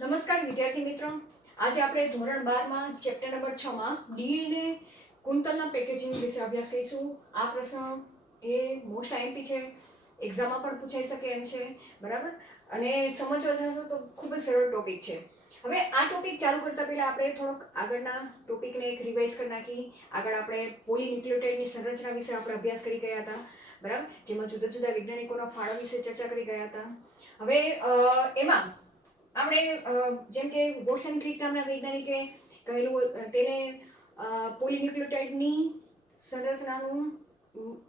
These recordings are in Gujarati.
નમસ્કાર વિદ્યાર્થી મિત્રો, આજે આપણે ધોરણ 12માં ચેપ્ટર નંબર 6 માં ડીએનએ કુંતલના પેકેજિંગ વિશે અભ્યાસ કરીશું. આ પ્રશ્ન એ મોસ્ટ આઈએમપી છે, એક્ઝામમાં પણ પૂછાઈ શકે એમ છે, બરાબર. અને સમજવા જશો તો ખૂબ જ સરળ ટોપિક છે. હવે આ ટોપિક ચાલુ કરતા પહેલા આપણે થોડોક આગળના ટોપિકને એક રિવાઇઝ કરી નાખી. આગળ આપણે પોલીન્યુક્લિયોટાઇડની સંરચના વિશે આપણે અભ્યાસ કરી ગયા હતા, બરાબર, જેમાં જુદા જુદા વૈજ્ઞાનિકોના ફાળો વિશે ચર્ચા કરી ગયા હતા. હવે એમાં આપણે જેમ કે વોટસન ક્રિક નામના વૈજ્ઞાનિકે કહેલું, તેને પોલીન્યુક્લિયોટાઇડની સંરચનાનું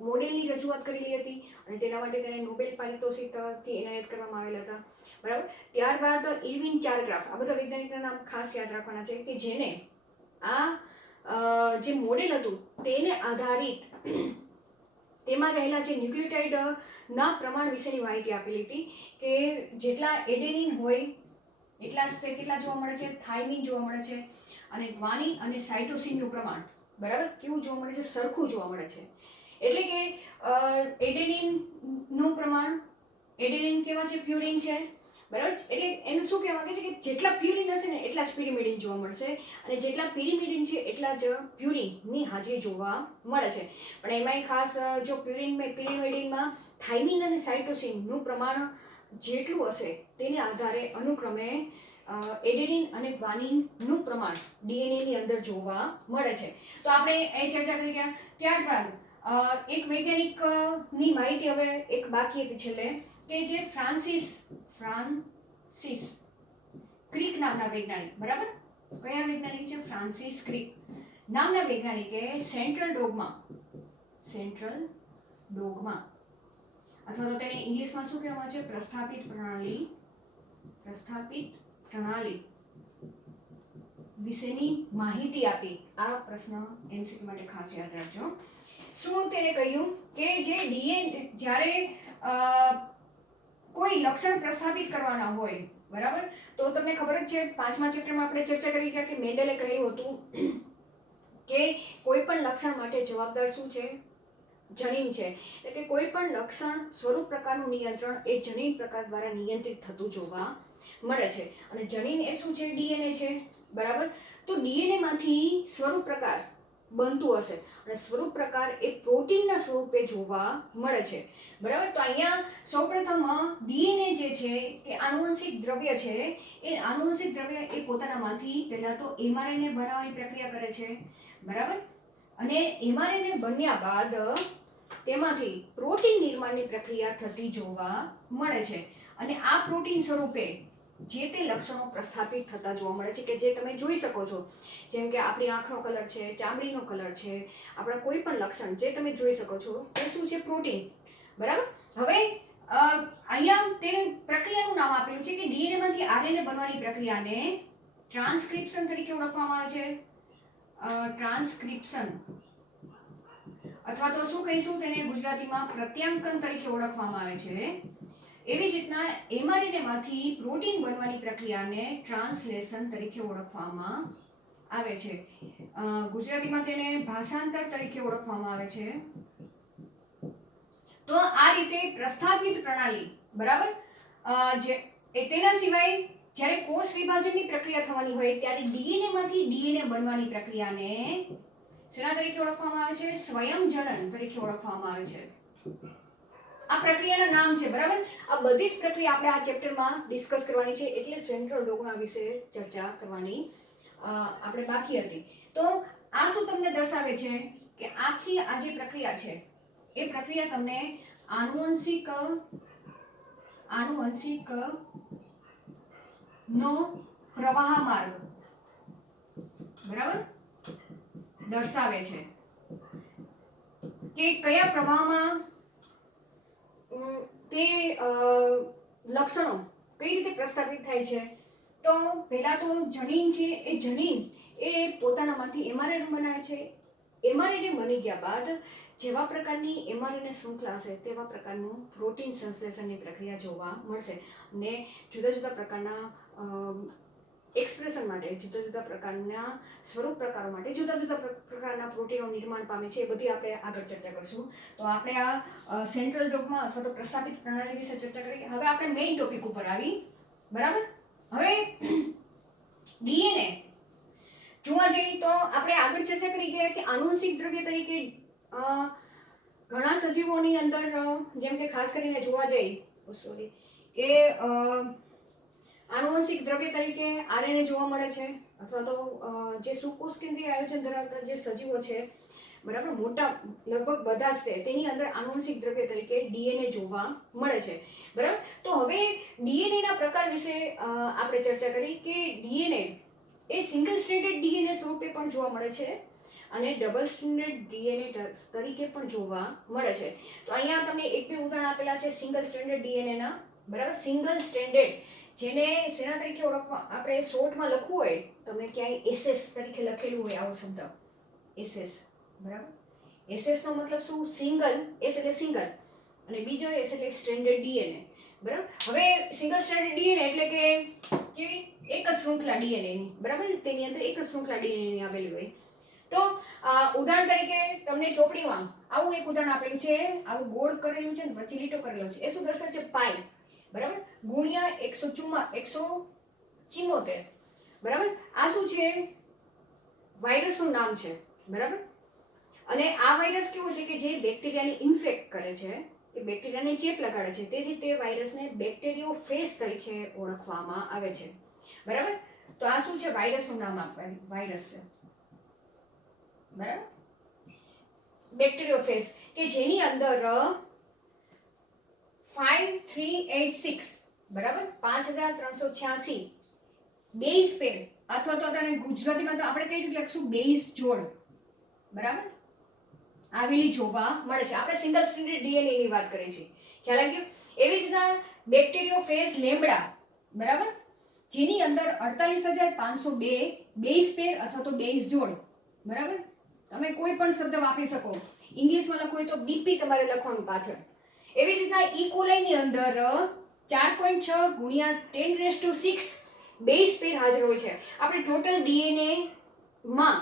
મોડેલની રજૂઆત કરેલી હતી અને તેના માટે તેને નોબેલ પારિતોષિકથી એનાયત કરવામાં આવેલા હતા, બરાબર. ત્યારબાદ ઇર્વિન ચારગ્રાફ, આ બધા વૈજ્ઞાનિકના નામ ખાસ યાદ રાખવાના છે કે જેને આ જે મોડેલ હતું તેને આધારિત તેમાં રહેલા જે ન્યુક્લિયોટાઇડના પ્રમાણ વિશેની માહિતી આપેલી હતી કે જેટલા એડેનિન હોય એટલા જ તે કેટલા જોવા મળે છે, થાઇમિન જોવા મળે છે, અને ગ્વાનિન અને સાઇટોસિનનું પ્રમાણ બરાબર કેવું જોવા મળે છે, સરખું જોવા મળે છે. એટલે કે એડેનિનનું પ્રમાણ, એડેનિન કેવા છે, પ્યુરિન છે, બરાબર. એટલે એનું શું કહેવાય છે કે જેટલા પ્યુરિન હશે ને એટલા જ પિરિમિડિન જોવા મળશે, અને જેટલા પિરિમિડિન છે એટલા જ પ્યુરિનની હાજરી જોવા મળે છે. પણ એમાંય ખાસ જો પિરિમિડિનમાં થાઇમિન અને સાઇટોસિનનું પ્રમાણ જેટલું હશે તેને આધારે અનુક્રમે એડેનિન અને ગ્વાનિનનું પ્રમાણ ડીએનએની અંદર જોવા મળે છે. તો આપણે એ ચર્ચા કરી ગયા. ત્યારબાદ એક વૈજ્ઞાનિકની માહિતી હવે એક બાકી હતી છેલ્લે, કે જે ફ્રાન્સિસ ક્રિક નામના વૈજ્ઞાનિક, બરાબર. કયા વૈજ્ઞાનિક છે? ફ્રાન્સિસ ક્રિક નામના વૈજ્ઞાનિકે સેન્ટ્રલ ડોગમા અથવા તો તેને ઇંગ્લિશમાં શું કહેવામાં છે, પ્રસ્થાપિત પ્રણાલી વિશેની માહિતી આપી. આ પ્રશ્ન એમસીક્યુ માટે ખાસ યાદ રાખજો. શું તેને કહ્યું કે જે ડીએનએ જ્યારે કોઈ લક્ષણ પ્રસ્થાપિત કરવાના હોય, બરાબર, તો તમને ખબર જ છે 5મા ચેપ્ટરમાં આપણે ચર્ચા કરી ગયા કે મેન્ડલે કહ્યું હતું કે કોઈ પણ લક્ષણ માટે જવાબદાર શું છે? જનીન છે. એટલે કે કોઈ પણ લક્ષણ સ્વરૂપ પ્રકારનું નિયંત્રણ એ જનીન પ્રકાર દ્વારા નિયંત્રિત થતું જોવા મળે છે. અને જનીન એ શું છે? ડીએનએ છે, બરાબર. તો ડીએનએમાંથી સ્વરૂપ પ્રકાર બનતું હશે અને સ્વરૂપ પ્રકાર એ પ્રોટીનના સ્વરૂપે જોવા મળે છે, બરાબર. તો અહીંયા સૌપ્રથમ ડીએનએ જે છે એ આનુવંશિક દ્રવ્ય છે. એ આનુવંશિક દ્રવ્ય એ પોતાનામાંથી પહેલા તો એમઆરએનએ બનાવવાની પ્રક્રિયા કરે છે, બરાબર. અને એમઆરએનએ બન્યા બાદ તેમાંથી પ્રોટીન નિર્માણની પ્રક્રિયા થતી જોવા મળે છે. અને આ પ્રોટીન સ્વરૂપે જે તે લક્ષણો પ્રસ્થાપિત થતા જોવા મળે છે કે જે તમે જોઈ શકો છો, જેમ કે આપણી આંખનો કલર છે, ચામડીનો કલર છે, આપણા કોઈ પણ લક્ષણ જે તમે જોઈ શકો છો એ શું છે? પ્રોટીન, બરાબર. હવે અહીંયા તેને પ્રક્રિયાનું નામ આપેલું છે કે ડીએનએમાંથી આરએનએ બનવાની પ્રક્રિયાને ટ્રાન્સક્રિપ્શન તરીકે ઓળખવામાં આવે છે. ટ્રાન્સક્રિપ્શન અથવા તો શું કહીશું તેને ગુજરાતીમાં પ્રત્યાંકન તરીકે ઓળખવામાં આવે છે. એવી જ રીતના એમઆરએનએમાંથી પ્રોટીન બનવાની પ્રક્રિયાને ટ્રાન્સલેશન તરીકે ઓળખવામાં આવે છે. ગુજરાતીમાં તેને ભાષાંતર તરીકે ઓળખવામાં આવે છે. તો આ રીતે પ્રસ્થાપિત પ્રણાલી, બરાબર. તેના સિવાય જ્યારે કોષ વિભાજનની પ્રક્રિયા થવાની હોય ત્યારે ડીએનએમાંથી ડીએનએ બનવાની પ્રક્રિયાને શેના તરીકે ઓળખવામાં આવે છે? સ્વયંજનન તરીકે ઓળખવામાં આવે છે. આ પ્રક્રિયાના નામ છે, બરાબર. આ બધી જ પ્રક્રિયા આપણે આ ચેપ્ટરમાં ડિસ્કસ કરવાની છે, એટલે સેન્ટ્રલ ડોગમા વિશે ચર્ચા કરવાની આપણે બાકી હતી. તો આ શું તમને દર્શાવે છે કે આખી આ જે પ્રક્રિયા છે એ પ્રક્રિયા તમને આનુવંશિક નો પ્રવાહ માર્ગ, બરાબર, દર્શાવે છે કે કયા પ્રવાહમાં તે લક્ષણો કઈ રીતે પ્રસ્થાપિત થાય છે. તો પહેલા તો જનીન છે, એ જનીન એ પોતાનામાંથી એમઆરએનએ બનાવે છે. એમઆરએનએ બની ગયા બાદ જેવા પ્રકારની એમઆરએનએ શૃંખલા હશે તેવા પ્રકારનું પ્રોટીન સંશ્લેષણની પ્રક્રિયા જોવા મળશે. અને જુદા જુદા પ્રકારના એક્સપ્રેશન માટે, જુદા જુદા પ્રકારના સ્વરૂપ પ્રકારો માટે જુદા જુદા પ્રકારના પ્રોટીનો નિર્માણ પામે છે. એ બધી આપણે આગળ ચર્ચા કરશું. તો આપણે આ સેન્ટ્રલ ડોગમા અથવા તો પ્રસ્થાપિત પ્રણાલી વિશે ચર્ચા કરી. હવે આપણે મેઇન ટોપિક ઉપર આવી, બરાબર. હવે આનુવંશિક દ્રવ્ય તરીકે ઘણા સજીવોની અંદર જેમ કે ખાસ કરીને જોવા જઈએ સોરી કે આનુવંશિક દ્રવ્ય તરીકે આરએનએ જોવા મળે છે, અથવા તો જે સુકોષ કેન્દ્રીય આયોજન ધરાવતા જે સજીવો છે, બરાબર, મોટા લગભગ બધા જ તેની અંદર આનુવંશિક દ્રવ્ય તરીકે ડીએનએ જોવા મળે છે, બરાબર. તો હવે ડીએનએ ના પ્રકાર વિશે આપણે ચર્ચા કરી કે ડીએનએ એ સિંગલ સ્ટ્રેન્ડેડ ડીએનએ સ્વરૂપે પણ જોવા મળે છે અને ડબલ સ્ટ્રેન્ડેડ ડીએનએ તરીકે પણ જોવા મળે છે. તો અહીંયા તમને એક બે ઉદાહરણ આપેલા છે સિંગલ સ્ટ્રેન્ડેડ ડીએનએ ના, બરાબર. સિંગલ સ્ટ્રેન્ડેડ જેને શેના તરીકે ઓળખવા આપણે શોર્ટમાં લખવું હોય, તમને ક્યાંય એસએસ તરીકે લખેલું હોય આવો શબ્દ એસએસ, બરાબર. એસએસ નો મતલબ શું? સિંગલ, એસ એટલે સિંગલ અને બીજો એસ એટલે સ્ટ્રેન્ડેડ ડીએનએ, બરાબર. હવે સિંગલ સ્ટ્રેન્ડેડ ડીએનએ એટલે કે કેવી? એક જ શૃંખલા ડીએનએ ની, બરાબર, તેની અંદર એક જ શૃંખલા ડીએનએ ની આવેલી હોય. તો ઉદાહરણ તરીકે તમને ચોપડીમાં આવું એક ઉદાહરણ આપેલું છે, આવું ગોળ કરેલું છે ને વચ્ચે લીટો કરેલો છે, એ શું દર્શાવે છે? પાઈ, બરાબર, ગુણ્યા 174, બરાબર. આ શું છે? વાયરસનું નામ છે, બરાબર. અને આ વાયરસ કેવો છે કે જે બેક્ટેરિયાને ઇન્ફેક્ટ કરે છે, કે બેક્ટેરિયાને ચેપ લગાડે છે, તેથી તે વાયરસને બેક્ટેરિયોફેજ તરીકે ઓળખવામાં આવે છે, બરાબર. તો આ શું છે? વાયરસનું નામ આપવાનું, વાયરસ છે, બરાબર. બેક્ટેરિયોફેજ કે જેની અંદર 5386, બરાબર, 5386 બેઝ પેર, અથવા તો તેને ગુજરાતીમાં તો આપણે કઈ રીતે લખશું? બેઝ જોડ, બરાબર, આવેલી જોવા મળે છે. આપણે સિંગલ સ્ટ્રેન્ડેડ ડીએનએ ની વાત કરીએ છીએ, ખ્યાલ આવી ગયો? એવી જ રીતના બેક્ટેરિયોફેજ લેમ્બડા, બરાબર, જેની અંદર 48502 બેઝ પેર અથવા તો બેઝ જોડ, બરાબર. તમે કોઈ પણ શબ્દ વાપરી શકો, ઇંગ્લિશમાં લખવું હોય તો બીપી તમારે લખવાનું પાછળ. એવી જ રીતના ઇકોલાઈ ની અંદર 4.6 ગુણ્યા 10⁶ બેઝ પેર હાજર હોય છે. આપણે ટોટલ ડીએનએ માં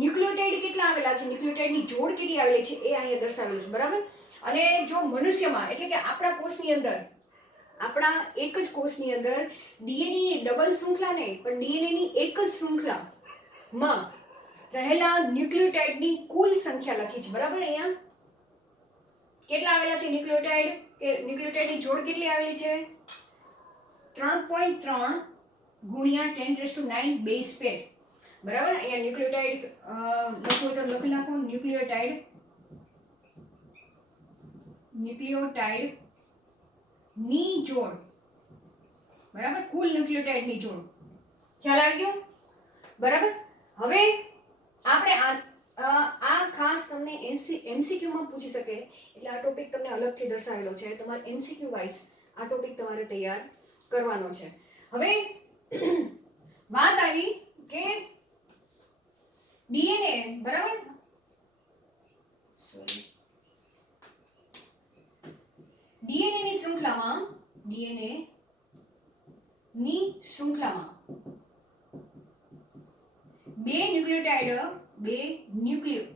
ન્યુક્લિયોટાઇડ કેટલા આવેલા છે, ન્યુક્લિયોટાઇડની જોડ કેટલી આવેલી છે, એ અહીંયા દર્શાવેલું છે, બરાબર. અને જો મનુષ્યમાં એટલે કે આપણા કોષની અંદર, આપણા એક જ કોષની અંદર ડીએનએ ની ડબલ શૃંખલા નહીં પણ ડીએનએ ની એક જ શૃંખલામાં રહેલા ન્યુક્લિયોટાઇડની કુલ સંખ્યા લખી છે, બરાબર. અહીંયા કેટલા આવેલા છે ન્યુક્લિયોટાઇડ, કે ન્યુક્લિયોટાઇડની જોડ કેટલી આવેલી છે? 3.3 ગુણ્યા 10⁹ બેઝ પેર, બરાબર. અહીંયા ન્યુક્લિયોટાઇડ લખવું તો લખી નાખો, ન્યુક્લિયોટાઇડ ની જોડ, બરાબર, કુલ ન્યુક્લિયોટાઇડ ની જોડ. ખ્યાલ આવી ગયો? બરાબર. હવે આપણે આ ખાસ તમને એમસીક્યુ માં પૂછી શકે, એટલે આ ટોપિક તમને અલગથી દર્શાવેલો છે, તમારે એમસીક્યુ વાઇઝ આ ટોપિક તમારે તૈયાર કરવાનો છે. હવે વાત આવી કે ડીએનએ, બરાબર, સોરી, ડીએનએ ની શૃંખલામાં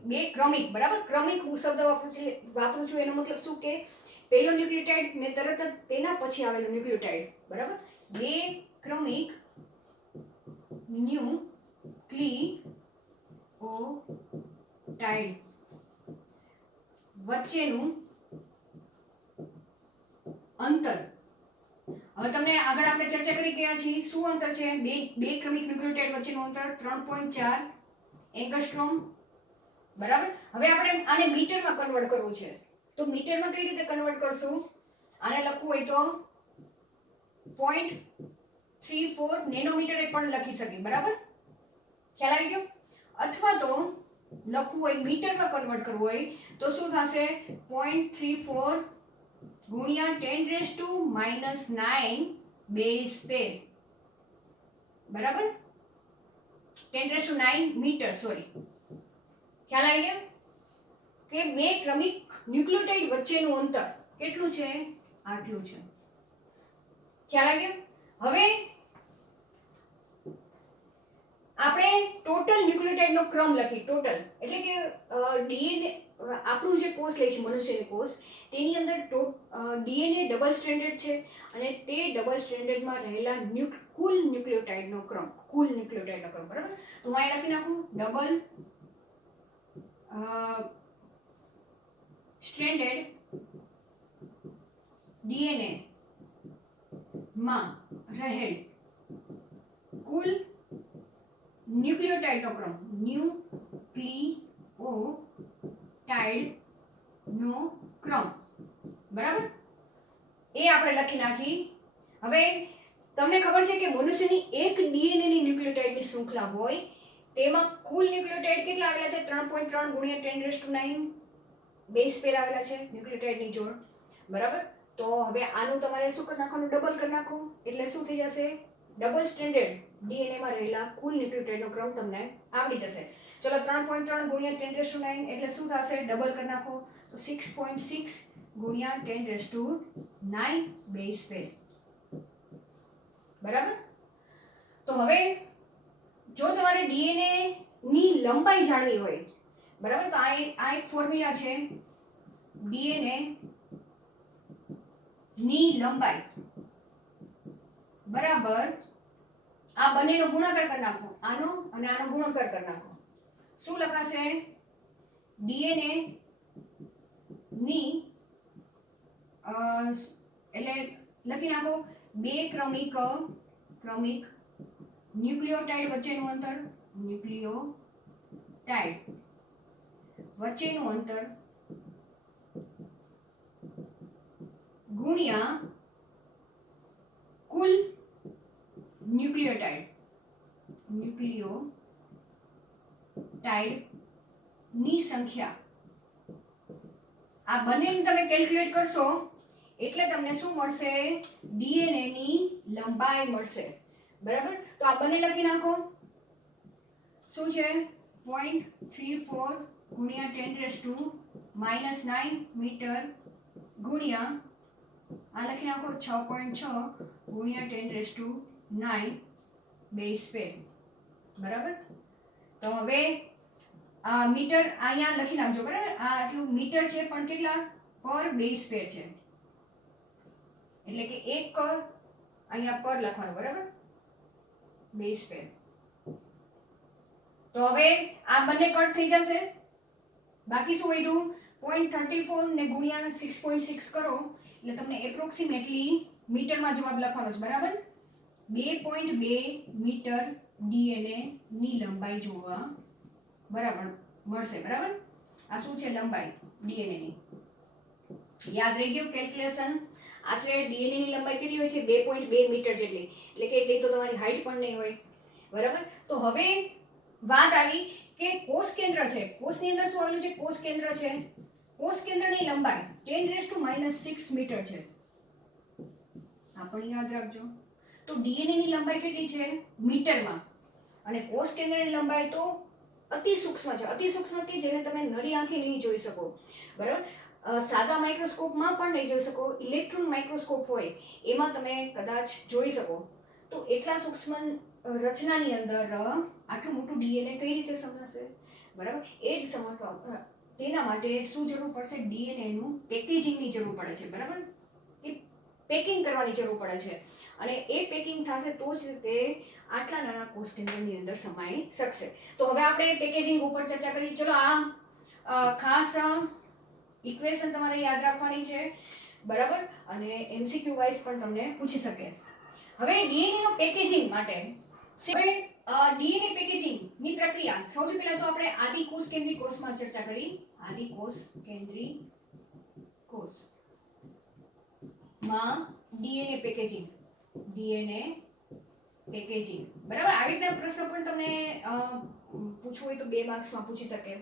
બે ક્રમિક, બરાબર. ક્રમિક હું શબ્દ વાપરું છું, એનો મતલબ શું કે પહેલો ન્યુક્લિયોટાઇડ ને તરત જ તેના પછી આવેલો ન્યુક્લિયોટાઇડ, બરાબર. બે ક્રમિક ન્યુક્લિયોટાઇડ વચ્ચેનું અંતર, હવે તમને આગળ આપણે ચર્ચા કરી ગયા છીએ શું અંતર છે? બે ક્રમિક ન્યુક્લિયોટાઇડ વચ્ચેનું અંતર 3.4 એંગસ્ટ્રોમ, બરાબર. હવે આપણે આને મીટરમાં કન્વર્ટ કરવું છે, તો મીટરમાં કઈ રીતે કન્વર્ટ કરશું? આને લખવું હોય તો 0.34 નેનોમીટર પણ લખી શકીએ, બરાબર. ખ્યાલ આવી ગયો? અથવા તો લખવું હોય મીટરમાં કન્વર્ટ કરવું હોય તો શું થશે? 0.34 ગુણ્યા 10⁻⁹ બેઝ પેર, બરાબર, 10⁹ મીટર, સોરી. ખ્યાલ આવી ગયો કે બે ક્રમિક ન્યુક્લિયોટાઇડ વચ્ચેનું અંતર કેટલું છે? આટલું છે. ખ્યાલ આવી ગયો? હવે આપણે ટોટલ ન્યુક્લિયોટાઇડનો ક્રમ લખી, ટોટલ એટલે કે ડીએનએ આપણું જે કોષ લે છે મનુષ્યની કોષ, તેની અંદર ડીએનએ ડબલ સ્ટ્રેન્ડેડ છે અને તે ડબલ સ્ટ્રેન્ડેડમાં રહેલા કુલ ન્યુક્લિયોટાઇડનો ક્રમ, બરાબર. તો હું અહીં લખી નાખું ડબલ સ્ટ્રેન્ડેડ ડીએનએ માં રહેલ કુલ ન્યુક્લિયોટાઇડનો ક્રમ ન્યુક્લિયોટાઇડનો ક્રમ બરાબર એ આપણે લખી નાખી. હવે તમને ખબર છે કે મનુષ્યની એક ડીએનએ ની ન્યુક્લિયોટાઇડની શૃંખલા હોય તેમાં કુલ ન્યુક્લિયોટાઇડ કેટલા આવેલા છે 3.3 ગુણ્યા 10⁻⁹ બેઝ પેર આવેલા છે ન્યુક્લિયોટાઇડની જોડ બરાબર. તો હવે આનું તમારે શું કરી નાખવાનું ડબલ કરી નાખો એટલે શું થઈ જશે ડબલ સ્ટ્રેન્ડેડ ડીએનએ માં રહેલા કુલ ન્યુક્લિયોટાઇડનો ક્રમ તમને આવડી જશે. ચલો 3.3 ગુણ્યા 10⁻⁹ એટલે શું થશે ડબલ કરી નાખો તો 6.6 ગુણ્યા 10⁹ બેઝ પેર બરાબર. તો હવે જો તમારે ડીએનએ ની લંબાઈ જાણવી હોય બરાબર તો આ એક ફોર્મ્યુલા છે ડીએનએ ની લંબાઈ બરાબર આ બંનેનો ગુણાકાર કરી નાખો આનો અને આનો ગુણાકાર કરી નાખો શું લખાશે ડીએનએ ની એટલે લખી નાખો બે ક્રમિક ન્યુક્લિયોટાઇડ વચ્ચેનું અંતર ગુણ્યા કુલ ન્યુક્લિયોટાઇડ ની સંખ્યા આ બંનેને તમે કેલ્ક્યુલેટ કરશો એટલે તમને શું મળશે ડીએનએ ની લંબાઈ મળશે બરાબર. તો આ બંને લખી નાખો શું છે 0.34 ગુણ્યા 10⁻⁹ મીટર ગુણ્યા આ લખી નાખો 6.6 ગુણ્યા 10⁹ બેઝ પેર બરાબર. તો હવે આ મીટર અહીંયા લખી નાખજો બરાબર આ આટલું મીટર છે પણ કેટલા પર બેઝ પેર છે એટલે કે એક અહીંયા પર લખવાનું બરાબર બેઝ પેર. તો હવે આ બંને કટ થઈ જશે બાકી શું વધ્યું 0.34 ને ગુણ્યા 6.6 કરો એટલે તમને એપ્રોક્સિમેટલી મીટરમાં જવાબ લખવાનો છે બરાબર 2.2 મીટર ડીએનએ ની લંબાઈ જોવા બરાબર મળશે બરાબર. આ શું છે લંબાઈ ડીએનએ ની યાદ રહી ગયું કેલ્ક્યુલેશન. આશરે ડીએનએ ની લંબાઈ કેટલી હોય છે 2.2 મીટર જેટલી એટલે કે એટલી તો તમારી હાઈટ પણ નહીં હોય બરાબર. તો હવે વાત આવી કે કોષ કેન્દ્ર છે કોષની અંદર શું આવેલું છે કોષ કેન્દ્ર છે કોષ કેન્દ્રની લંબાઈ 10⁻⁶ મીટર છે આ પણ યાદ રાખજો. તો ડીએનએ ની લંબાઈ કેટલી છે મીટરમાં અને કોષ કેન્દ્રની લંબાઈ તો અતિ સૂક્ષ્મ છે અતિ સૂક્ષ્મ કે જેને તમે નરી આંખે નહીં જોઈ શકો બરાબર. સાદા માઇક્રોસ્કોપમાં પણ નહીં જોઈ શકો ઇલેક્ટ્રોન માઇક્રોસ્કોપ હોય એમાં તમે કદાચ જોઈ શકો. તો એટલા સૂક્ષ્મ રચનાની અંદર આટલું મોટું ડીએનએ કઈ રીતે સમજાશે બરાબર. એ જ સમજવા તેના માટે શું જરૂર પડશે ડીએનએ નું પેકેજિંગની જરૂર પડે છે બરાબર એ પેકિંગ કરવાની જરૂર પડે છે અને એ પેકિંગ થશે તો જ તે આટલા નાના કોષ કેન્દ્રની અંદર સમાઈ શકશે. તો હવે આપણે પેકેજિંગ ઉપર ચર્ચા કરી. ચલો આ ખાસ ઇક્વેશન તમારે યાદ રાખવાની છે બરાબર અને એમસીક્યુ વાઇઝ પણ તમને પૂછી શકે. હવે ડીએનએ નો પેકેજિંગ માટે હવે ડીએનએ પેકેજિંગ ની પ્રક્રિયા સૌથી પહેલા તો આપણે આદિ કોષ કેન્દ્રી કોષમાં ચર્ચા કરી. આદિ કોષ કેન્દ્રી કોષ માં ડીએનએ પેકેજિંગ બરાબર. આવી રીતના પ્રશ્ન પણ તમને પૂછવું હોય તો 2 માર્ક્સમાં પૂછી શકે.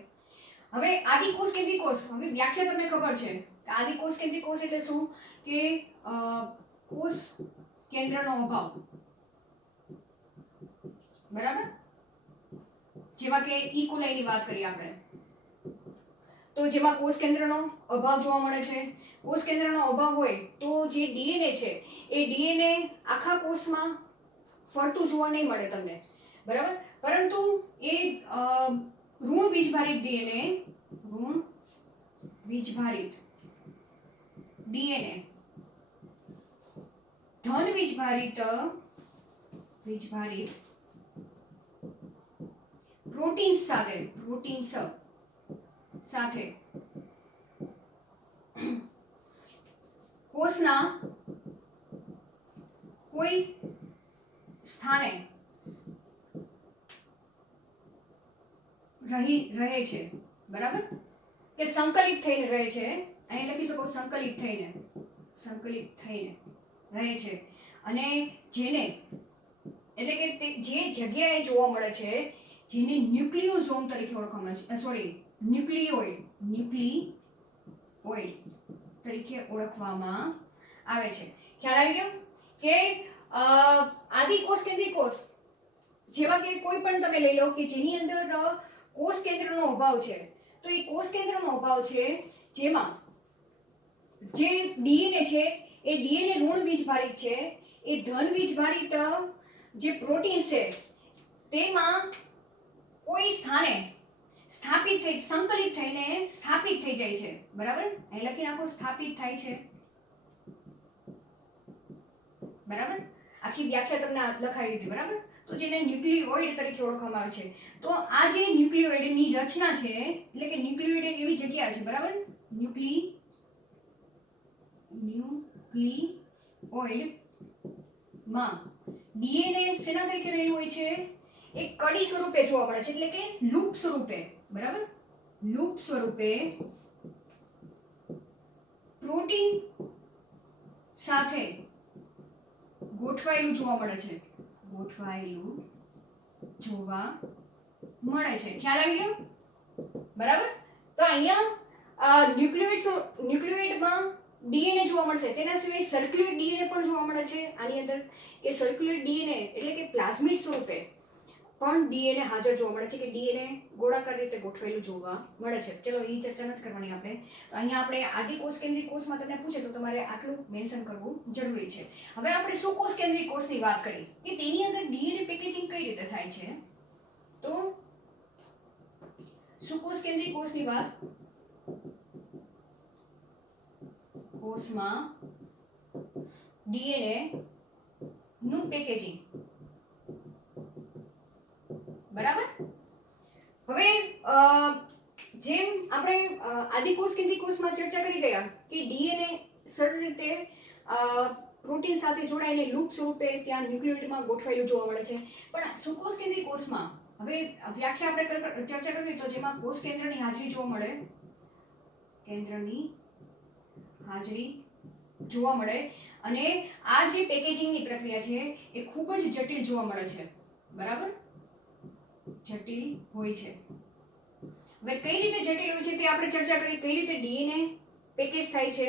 હવે આદિ કોષ કેન્દ્રી કોષ હવે વ્યાખ્યા તમને ખબર છે કે આદિ કોષ કેન્દ્રી કોષ એટલે શું કે કોષ કેન્દ્રનો અભાવ બરાબર. જેવા કે ઈ કોલાઈની વાત કરીએ આપણે તો જેમાં કોષ કેન્દ્રનો અભાવ જોવા મળે છે. કોષ કેન્દ્રનો અભાવ હોય તો જે ડીએનએ છે એ ડીએનએ આખા કોષમાં ફરતું જોવા નહીં મળે તમને બરાબર. પરંતુ એ ઋણ વીજભારિત ડીએનએ ધન વીજભારિત પ્રોટીન્સ સાથે કોષના કોઈ સ્થાને રહે છે, બરાબર, કે સંકલિત થઈને રહે છે. અહીં લખી શકો સંકલિત થઈને રહે છે. અને જેને એટલે કે તે જે જગ્યાએ જોવા મળે છે જેને ન્યુક્લિયોઝોમ તરીકે ઓળખવામાં આવે છે, સોરી ન્યુક્લિઓઇડ તરીકે ઓળખવામાં આવે છે. ખ્યાલ આવી ગયો કે આદિકોષ કેન્દ્રીય કોષ જેવા કે કોઈ પણ તમે લઈ લો કે જેની અંદર કોષ કેન્દ્રનો અભાવ છે, તો એ કોષ કેન્દ્રનો અભાવ છે જેમાં જે ડીએનએ છે એ ડીએનએ ઋણ વીજભારિત છે, એ ધન વીજભારિત જે પ્રોટીન છે તેમાં કોઈ સ્થાને સંકલિત થઈને સ્થાપિત થઈ જાય છે, બરાબર. અહીં લખી નાખો સ્થાપિત થાય છે, બરાબર. આખી વ્યાખ્યા તમને લખાવી દીધી, બરાબર. તો જેને ન્યુક્લિયોઇડ તરીકે ઓળખવામાં આવે છે. તો આ જે ન્યુક્લિયોઇડની રચના છે એટલે કે ન્યુક્લિયોઇડ એક એવી જગ્યા છે, બરાબર, ન્યુક્લિઓઇડમાં ડીએનએ શેના તરીકે રહેલું હોય છે, એક કડી સ્વરૂપે જોવા મળે છે, એટલે કે લૂપ સ્વરૂપે, બરાબર, લૂપ સ્વરૂપે પ્રોટીન સાથે ગોઠવાયેલું જોવા મળે છે, ખ્યાલ આવી ગયો, બરાબર. તો અહીંયા ન્યુક્લિયોઇડમાં ડીએનએ જોવા મળશે, તેના સિવાય સર્ક્યુલેટ ડીએનએ પણ જોવા મળે છે. આની અંદર કે સર્ક્યુલેટ ડીએનએ એટલે કે પ્લાઝમિડ સ્વરૂપે પણ ડીએનએ હાજર જોવા મળે છે, કે ડીએનએ ગોળાકાર રીતે ગોઠવાયેલું જોવા મળે છે. ચલો એ ચર્ચા નથી કરવાની આપણે. અહીંયા આપણે આદિકોષ કેન્દ્રીય કોષમાં તમને પૂછે તો તમારે આટલું મેન્શન કરવું જરૂરી છે. હવે આપણે સુકોષ કેન્દ્રીય કોષની વાત કરી કે તેની અંદર ડીએનએ પેકેજિંગ કઈ રીતે થાય છે. તો સુકોષ કેન્દ્રીય કોષની વાત, કોષમાં ડીએનએ નું પેકેજિંગ, બરાબર. હવે જેમ આપણે આદિકોષ કેન્દ્રીય કોષમાં ચર્ચા કરી ગયા કે ડીએનએ સરળ રીતે પ્રોટીન સાથે જોડાઈને લૂપ સ્વરૂપે ત્યાં ન્યુક્લિયોઇડમાં ગોઠવાયેલું જોવા મળે છે. પણ સુકોષ કેન્દ્રીય કોષમાં હવે વ્યાખ્યા આપણે ચર્ચા કરવી તો જેમાં કોષ કેન્દ્રની હાજરી જોવા મળે, અને આ જે પેકેજિંગની પ્રક્રિયા છે એ ખૂબ જ જટિલ જોવા મળે છે, બરાબર, જટિલ હોય છે. હવે કઈ રીતે જટિલ હોય છે તે આપણે ચર્ચા કરી, કઈ રીતે ડીએનએ પેકેજ થાય છે,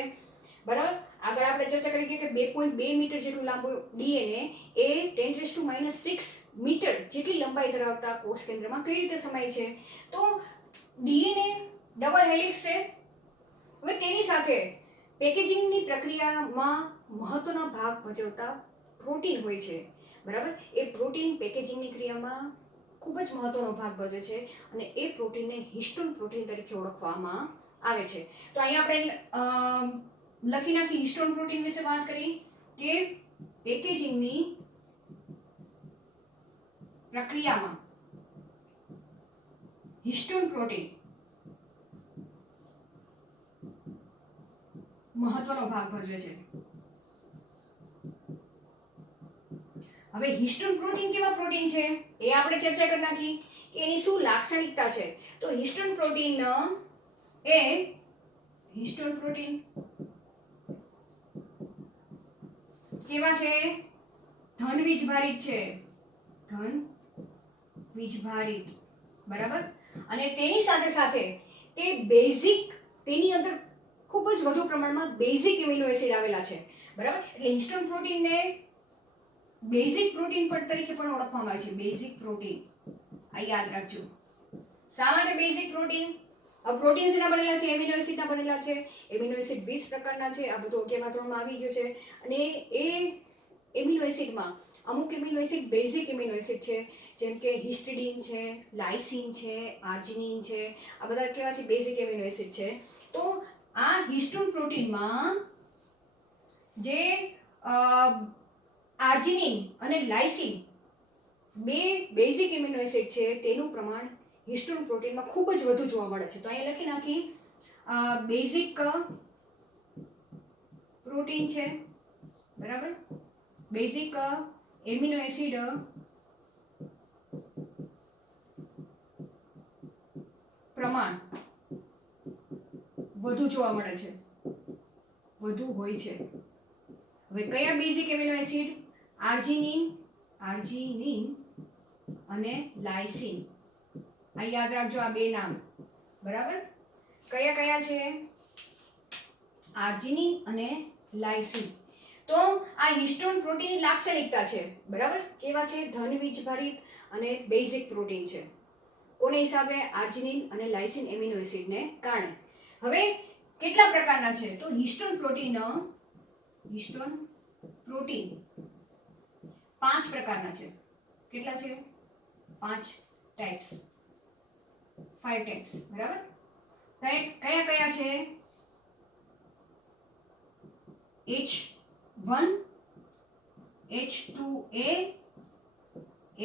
બરાબર. આગળ આપણે ચર્ચા કરી કે 2.2 મીટર જેટલું લાંબુ ડીએનએ એ 10⁻⁶ મીટર જેટલી લંબાઈ ધરાવતા કોષ કેન્દ્રમાં કઈ રીતે સમાય છે. તો ડીએનએ ડબલ હેલિક્સ છે. હવે તેની સાથે પેકેજિંગની પ્રક્રિયામાં મહત્વનો ભાગ ભજવતા પ્રોટીન હોય છે, બરાબર. એ પ્રોટીન પેકેજિંગની ક્રિયામાં ખૂબ જ મહત્વનો ભાગ ભજવે છે અને એ પ્રોટીનને હિસ્ટોન પ્રોટીન તરીકે ઓળખવામાં આવે છે. તો અહીંયા આપણે લખી નાખી હિસ્ટોન પ્રોટીન વિશે વાત કરી કે પેકેજિંગની પ્રક્રિયામાં હિસ્ટોન પ્રોટીન મહત્વનો ભાગ ભજવે છે. હવે હિસ્ટોન પ્રોટીન કેવા પ્રોટીન છે એ આપણે ચર્ચા કરી નાખી કે એની શું લાક્ષણિકતા છે. તો હિસ્ટોન પ્રોટીન કેવા છે, ધન વીજભારિત, બરાબર. અને તેની સાથે સાથે તે બેઝિક, તેની અંદર ખૂબ જ વધુ પ્રમાણમાં બેઝિક એમિનો એસિડ આવેલા છે, બરાબર. એટલે હિસ્ટોન પ્રોટીનને બેઝિક પ્રોટીન તરીકે પણ ઓળખવામાં આવે છે, બેઝિક પ્રોટીન. આ યાદ રાખજો. શા માટે બેઝિક પ્રોટીન? પ્રોટીન શેના બનેલા છે, એમિનો એસિડના બનેલા છે. એમિનો એસિડ 20 પ્રકારના છે. આ બધું અગિયારમાં ધોરણમાં આવી ગયું છે. અને એ એમિનો એસિડમાં અમુક amino acid basic amino acid છે, જેમ કે હિસ્ટિડીન છે, લાઇસિન છે, આર્જિનિન છે. આ બધા કેવા છે, બેઝિક એમિનો એસિડ છે. તો આ હિસ્ટોન પ્રોટીનમાં જે આર્જિનિન અને લાઇસિન બે બેઝિક એમિનો એસિડ છે તેનું પ્રમાણ હિસ્ટોન પ્રોટીનમાં ખૂબ જ વધુ જોવા મળે છે. તો અહીંયા લખી નાખી બેઝિક પ્રોટીન છે, બરાબર. બેઝિક એમિનો એસિડ પ્રમાણ વધુ જોવા મળે છે, વધુ હોય છે. હવે કયા બેઝિક એમિનો એસિડ? આર્જિનિન અને લાઇસિન. આ યાદ રાખજો, આ બે નામ, બરાબર. કયા કયા છે? આર્જિનિન અને લાઇસિન. તો આ હિસ્ટોન પ્રોટીનની લાક્ષણિકતા છે, બરાબર. કેવા છે? ધન વીજભારિત અને બેઝિક પ્રોટીન છે. કોને હિસાબે? આર્જિનિન અને લાઇસિન એમિનો એસિડને કારણે. હવે કેટલા પ્રકારના છે? તો હિસ્ટોન પ્રોટીન 5 પ્રકારના છે. કેટલા છે? 5 ટાઈપ્સ, 5 ટાઈપ્સ, બરાબર. કયા કયા છે? H1, H2A,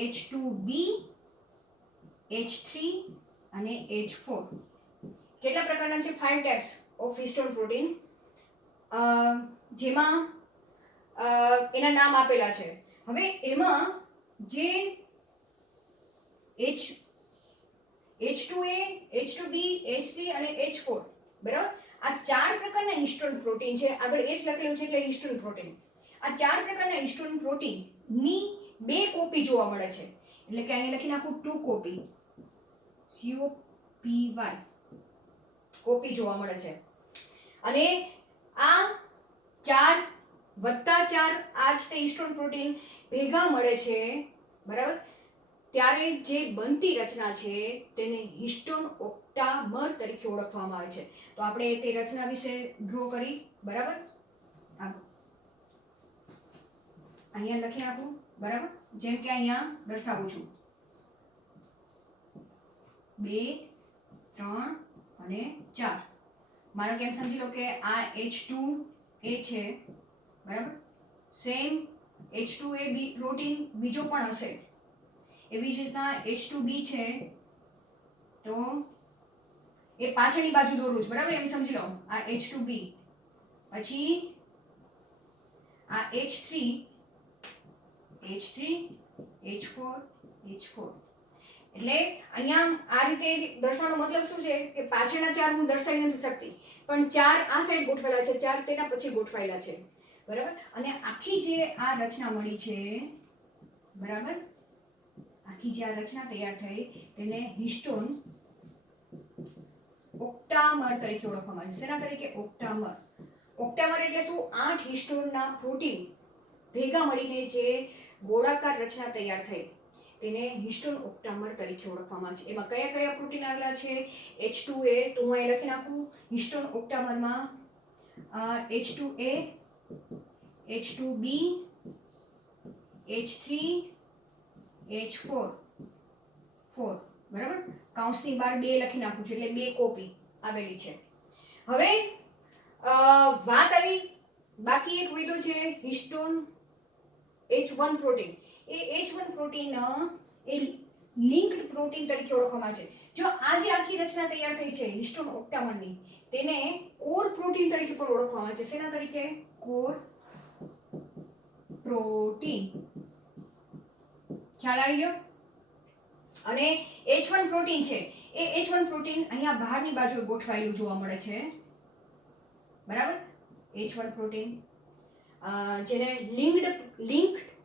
H2B, H3 અને H4. કેટલા પ્રકારના છે? 5 ટાઈપ્સ ઓફ હિસ્ટોન પ્રોટીન, જેમાં એના નામ આપેલા છે. હવે એમાં જે H2A, H2B, H3 અને H4, બરાબર. આ 4 પ્રકારના હિસ્ટોન પ્રોટીન છે. આગળ H લખેલું છે એટલે હિસ્ટોન પ્રોટીન. આ 4 પ્રકારના હિસ્ટોન પ્રોટીનની 2 કોપી જોવા મળે છે. એટલે કે અહીં લખી નાખું 2 કોપી, COPY કોપી જોવા મળે છે. અને આ 4 વત્તા 4 આ જ તે હિસ્ટોન પ્રોટીન ભેગા મળે છે, બરાબર. ત્યારે જે બનતી રચના છે તેને હિસ્ટોન ઓક્ટામર તરીકે ઓળખવામાં આવે છે. તો આપણે તે રચના વિશે ડ્રો કરી, બરાબર. અહીંયા લખી નાખું, બરાબર. જેમ કે અહીંયા દર્શાવું છું, 2, 3 અને 4. માનો કેમ સમજી લો કે આ H2A છે, બરાબર. સેમ H2A પ્રોટીન બીજો પણ હશે. એવી જ રીતના H2B છે, તો એ પાછળની બાજુ દોરું છું, બરાબર. એમ સમજી લો આ H2B, પછી આ H3, H4. એટલે અહીંયા આ રીતે દર્શાવવાનો મતલબ શું છે કે પાછળના 4 હું દર્શાવી નથી શકતી, પણ 4 આ સાઈડ ગોઠવેલા છે, 4 તેના પછી ગોઠવાયેલા છે, બરાબર. અને આખી જે આ રચના મળી છે, બરાબર, આખી જે આ રચના તૈયાર થઈ તેને હિસ્ટોન ઓક્ટામર તરીકે ઓળખવામાં આવે છે. શેના તરીકે? ઓક્ટામર. ઓક્ટામર એટલે શું? 8 હિસ્ટોનના પ્રોટીન ભેગા મળીને જે ગોળાકાર રચના તૈયાર થઈ તેને હિસ્ટોન ઓક્ટામર તરીકે ઓળખવામાં આવે છે. એમાં કયા કયા પ્રોટીન આવેલા છે? H2A, તો હું અહીં લખી નાખું histone ઓક્ટામરમાં H2A, H2B, H3, H4, બરાબર. કૌંસની બહાર 2 લખી નાખું છું એટલે 2 કોપી આવેલી છે. હવે વાત આવી, બાકી એક વિધો છે હિસ્ટોન H1 પ્રોટીન. એ H1 પ્રોટીન એ લિંક્ડ પ્રોટીન તરીકે ઓળખવામાં આવે છે. જો આ જે આખી રચના તૈયાર થઈ છે હિસ્ટોન ઓક્ટામરની, તેને કોર પ્રોટીન તરીકે પણ ઓળખવામાં આવે છે. શેના તરીકે? Core protein. ખ્યાલ આવી ગયો? અને H1 પ્રોટીન છે એ H1 પ્રોટીન અહીંયા બહારની બાજુએ ગોઠવાયેલું જોવા મળે છે, બરાબર. H1 પ્રોટીન જેને લિંક્ડ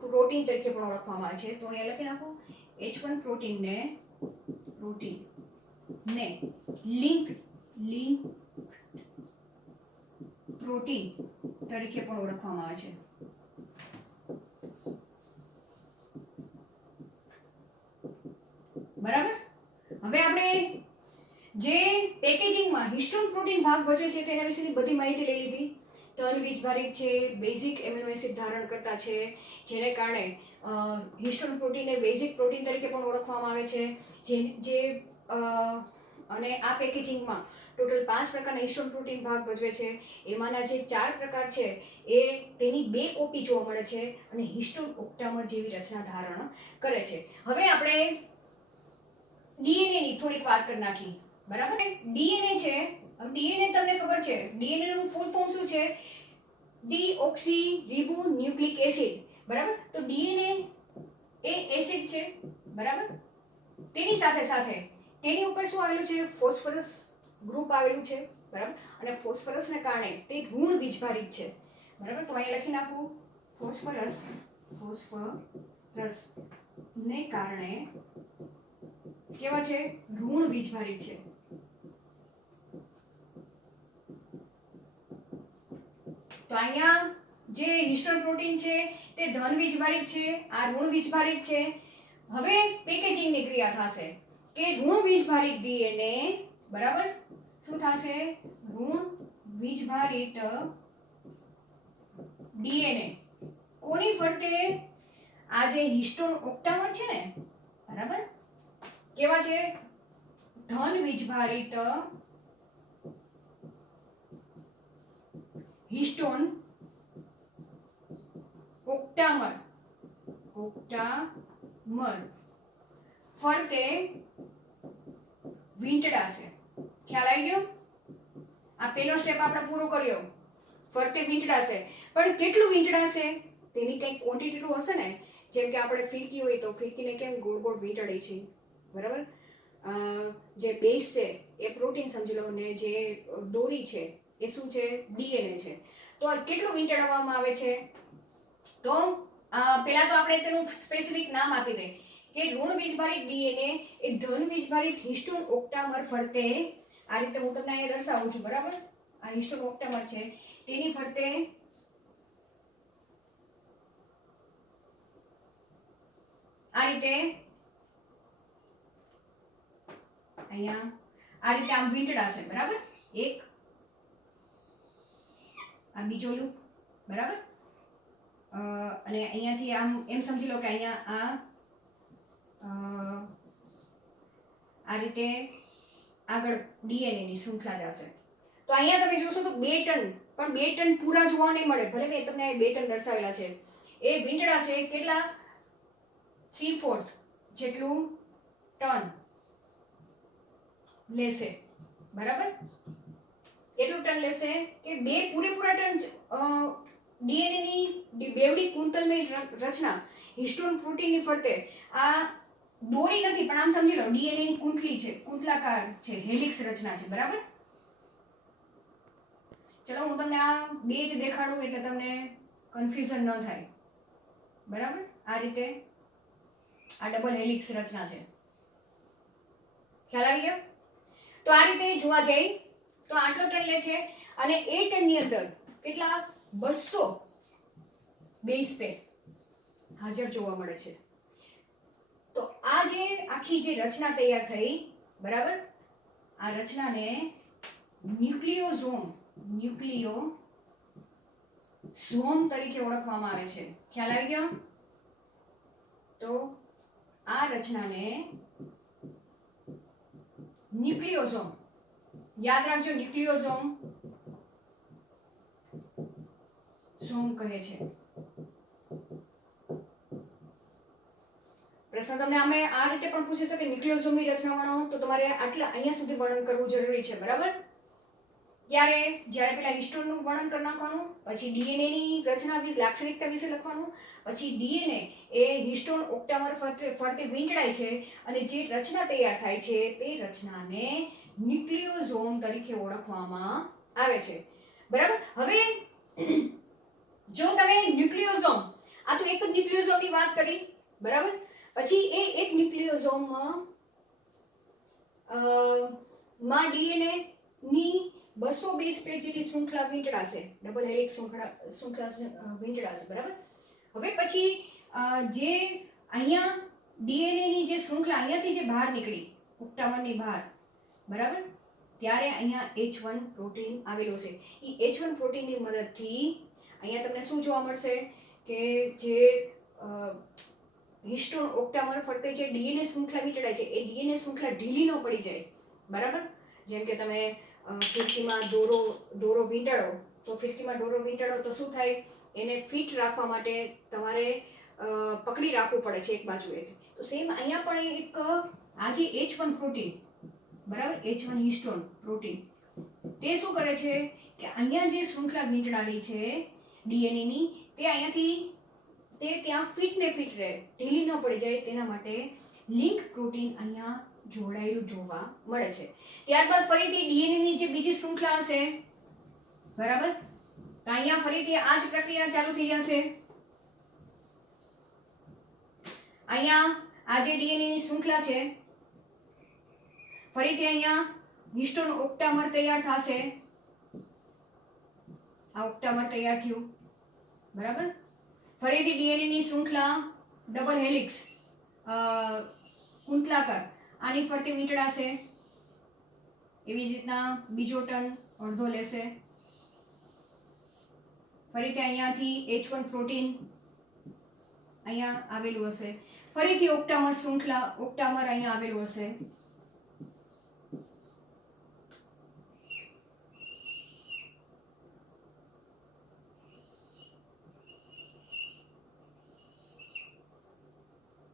પ્રોટીન તરીકે પણ ઓળખવામાં આવે છે. તો અહીંયા લખી નાખો H1 પ્રોટીનને લિંક્ડ પ્રોટીન તરીકે પણ ઓળખવામાં આવે છે. બરાબર. હવે આપણે જે પેકેજિંગમાં હિસ્ટોન પ્રોટીન ભાગ ભજવે છે તેના વિશેની બધી માહિતી લઈ લીધી. ધન વીજભારિત છે, બેઝિક એમિનો એસિડ ધારણ કરતા છે, જેને કારણે હિસ્ટોન પ્રોટીનને બેઝિક પ્રોટીન તરીકે પણ ઓળખવામાં આવે છે. જે અને આ પેકેજિંગમાં ટોટલ 5 પ્રકારના હિસ્ટોન પ્રોટીન ભાગ ભજવે છે. એમાંના જે 4 પ્રકાર છે એ તેની 2 કોપી જોવા મળે છે અને હિસ્ટોન ઓક્ટામર જેવી રચના ધારણ કરે છે. હવે આપણે ડીએનએ ની થોડીક વાત કરી નાખી, બરાબર. ડીએનએ છે, ડીએનએ તમને ખબર છે ડીએનએ નું ફૂલ ફોર્મ શું છે? ડીઓક્સી રીબો ન્યુક્લિક એસિડ, બરાબર. તો ડીએનએ એ એસિડ છે, બરાબર. તેની સાથે સાથે તેની ઉપર શું આવેલું છે? ફોસ્ફરસ ગ્રુપ આવેલું છે, બરાબર. અને ફોસ્ફરસને કારણે તે ઋણ વીજભારિત છે, બરાબર. તો અહીંયા લખી નાખું ફોસ્ફરસ ને કારણે કેવા છે? ઋણ વીજભારિત છે. તો અહીંયા જે હિસ્ટોન પ્રોટીન છે તે ધન વીજભારિત છે, આ ઋણ વીજભારિત છે. હવે પેકેજિંગની ક્રિયા થશે કે ઋણ વીજભારિત ડીએનએ, બરાબર, શું થશે? ઋણ વીજભારિત ડીએનએ કોની ફરતે? આ જે હિસ્ટોન ઓક્ટામર છે ને, બરાબર, કેવા છે? ધન વીજભારિત હિસ્ટોન ઓક્ટામર ફરતે વીંટળાશે. ખ્યાલ આવી ગયો? આ પહેલો સ્ટેપ આપણે પૂરો કર્યો, ફરતે વીંટળાશે. પણ કેટલું વીંટળાશે તેની કંઈક ક્વોન્ટિટી તો હશે ને. જેમ કે આપણે ફિરકી હોય તો ફિરકીને કેમ ગોળ ગોળ વીંટળે છે, બરાબર. જે બેઝ છે એ પ્રોટીન સમજી લો, ને જે દોરી છે એ શું છે? ડીએનએ છે. તો આ કેટલું વીંટળવામાં આવે છે? તો પહેલા તો આપણે તેનું સ્પેસિફિક નામ આપી દઈએ કે ઋણ વીજભારિત ડીએનએ એ ધન વીજભારિત હિસ્ટોન ઓક્ટામર ફરતે, આ રીતે હું તમને અહીંયા દર્શાવું છું, બરાબર. આ હિસ્ટોન ઓક્ટામર છે, તેની ફરતે આ રીતે અહીંયા આ રીતે આમ વીંટળાશે, બરાબર. એક આ બીજો લૂપ, બરાબર. અને અહીંયાથી આમ એમ સમજી લો કે અહીંયા આ રીતે આગળ ડીએનએ ની શૃંખલા જશે. તો અહીંયા તમે જોશો તો 2 ટન, પણ 2 ટન પૂરા જોવા નહીં મળે. ભલે મેં તમને 2 ટન દર્શાવેલા છે. એ વીંટળાશે કેટલા? 3/4 જેટલું ટન લેશે, બરાબર. કેટલું ટન લેશે? કે 2 પૂરેપૂરા ટન ડીએનએ ની બેવડી કુંતલમય રચના હિસ્ટોન પ્રોટીનની ફરતે આ દોરી નથી, પણ આમ સમજી લો ડીએનએ ની કુંતલી છે, કુંતલાકાર છે, હેલિક્સ રચના છે, બરાબર. ચલો હું તમને આ બે જ દેખાડું એટલે તમને કન્ફ્યુઝન ન થાય, બરાબર. આ રીતે આ ડબલ હેલિક્સ રચના છે. ખ્યાલ આવી ગયો? તો આ રીતે જોવા જઈએ તો આટલો ટન લે છે અને એ ટનની અંદર કેટલા? 200 બેઝ પેર હાજર જોવા મળે છે. તો આ જે આખી જે રચના તૈયાર થઈ, બરાબર, આ રચનાને ન્યુક્લિયોઝોમ તરીકે ઓળખવામાં આવે છે. ખ્યાલ આવી ગયો? તો આ રચનાને ન્યુક્લિયોઝોમ, યાદ રાખજો, ન્યુક્લિયોઝોમ કહે છે. પ્રશ્ન તમને અમે આ રીતે પણ પૂછી શકે ન્યુક્લિયોઝોમની રચના વર્ણવો, તો તમારે આટલા અહીંયા સુધી વર્ણન કરવું જરૂરી છે, બરાબર. જ્યારે પેલા હિસ્ટોનનું વર્ણન કરી નાખવાનું, પછી ડીએનએ ની રચના વિશે, લાક્ષણિકતા વિશે લખવાનું, પછી ડીએનએ એ હિસ્ટોન ઓક્ટામર ફરતે વીંટળાય છે અને જે રચના તૈયાર થાય છે તે રચનાને ન્યુક્લિયોઝોમ તરીકે ઓળખવામાં આવે છે, બરાબર. હવે જો તમે ન્યુક્લિયોઝોમ, આ તો એક જ ન્યુક્લિયોઝોમની વાત કરી, બરાબર. પછી એ એક ન્યુક્લિયોઝોમમાં ડીએનએ ની 200 બેઝ પેર જેટલી શૃંખલા વીંટળાશે, ડબલ હેલિક્સ શૃંખલા વીંટળાશે, બરાબર. હવે પછી જે અહીંયા ડીએનએ ની જે શૃંખલા અહીંયાથી જે બહાર નીકળી ઓક્ટામરની બહાર, બરાબર, ત્યારે અહીંયા H1 પ્રોટીન આવેલું છે. એ H1 પ્રોટીનની મદદથી અહીંયા તમને શું જોવા મળશે કે જે હિસ્ટોન ઓક્ટામર ફરતે જે ડીએનએ શૃંખલા વીંટળાય છે એ ડીએનએ શૃંખલા ઢીલી ન પડી જાય, બરાબર. જેમ કે તમે ફિરકીમાં દોરો વીંટળો, તો ફિરકીમાં દોરો વીંટળો તો શું થાય? એને ફિટ રાખવા માટે તમારે પકડી રાખવું પડે છે એક બાજુએ. તો તો સેમ અહીંયા પણ એક આ જે H1 પ્રોટીન, બરાબર, H1 હિસ્ટોન પ્રોટીન, તે શું કરે છે કે અહીંયા જે શૃંખલા વીંટળાલી છે ડીએનએ ની, તે અહીંયાથી તે ત્યાં ફિટ ને ફિટ રહે, ઢીલી ન પડી જાય તેના માટે લિંક પ્રોટીન અહીંયા જોડાયેલું જોવા મળે છે. ત્યારબાદ ફરીથી ડીએનએ ની જે બીજી શૃંખલા હશે, બરાબર, તો અહીંયા ફરીથી આ જ પ્રક્રિયા ચાલુ થઈ જશે. અહીંયા આ જે ડીએનએ ની શૃંખલા છે, ફરીથી અહીંયા હિસ્ટોન ઓક્ટામર તૈયાર થશે. આ ઓક્ટામર તૈયાર થયું, બરાબર. ફરીથી ડીએનએ ની શૃંખલા ડબલ હેલિક્સ કુંતલાકાર આની ફરતે વીંટળાશે. એવી જ રીતના બીજો ટર્ન અડધો લેશે. ફરીથી અહીંયાથી H1 પ્રોટીન અહીંયા આવેલું હશે. ફરીથી ઓક્ટામર શૃંખલા, ઓક્ટામર અહીંયા આવેલું હશે.